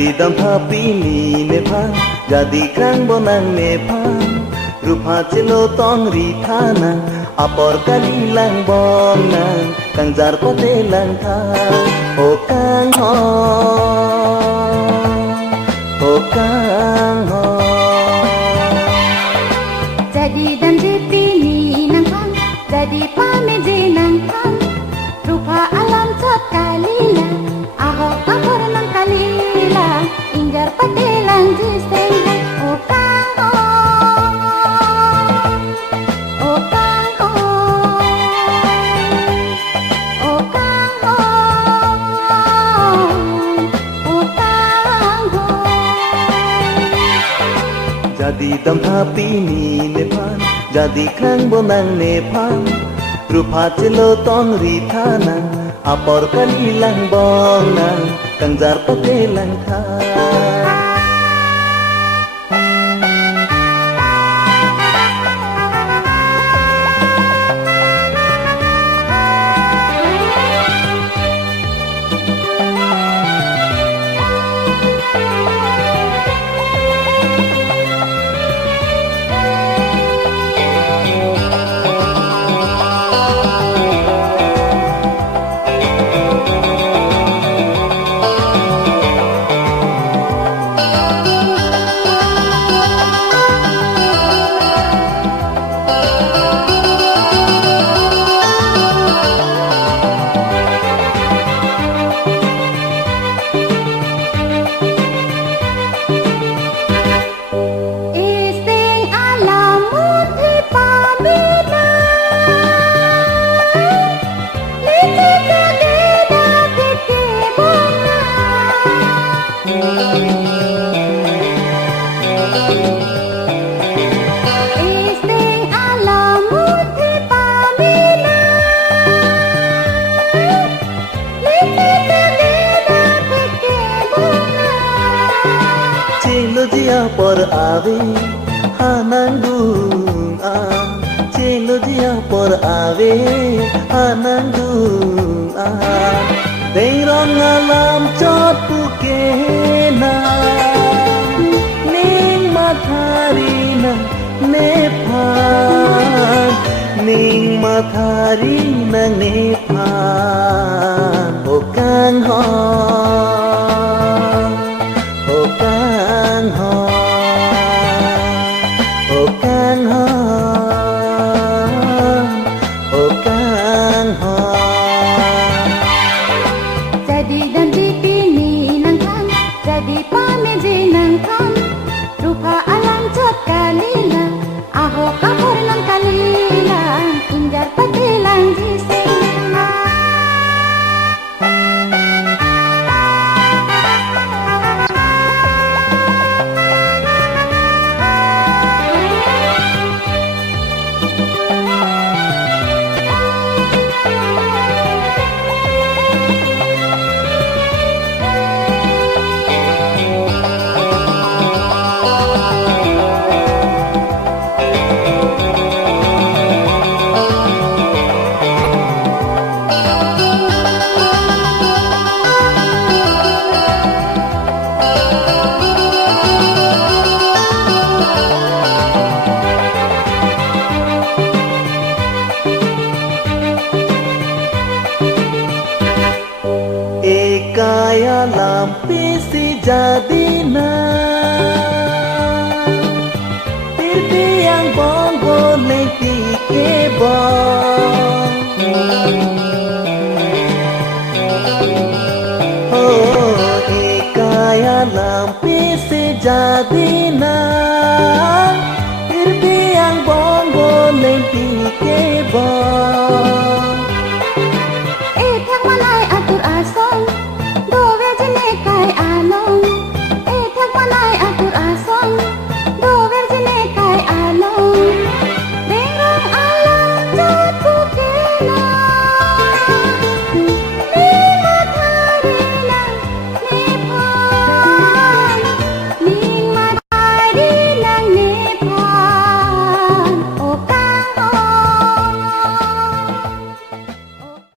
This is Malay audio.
Jadi dampa pili nepang, jadi krang bonang nepang. Rupa celo tong ritana, apor kali lang bonang, kang jar kote lang thang. O kang ho, o kang ho. Jadi dan pili nang hang, jadi pameje nang hang. Rupa alam cat kalila, ahok kapor nang kalila, injar patelang jiseng. O kang ho, o kang ho, o kang ho, o kang ho. Jadi dampa pili nepang, jadi krang bonang nepang. Rupa celo tong ritana, apor kali lang bonang, kang jar pate lang thang. Por ave hanandung celo dia por ave hanandung deirong alam chot pukena ning mathari na nephan ning mathari na nephan o kang ho o kang ho kaya lampisi jadi na pipi yang bongo leki kebong oh kaya lampisi jadi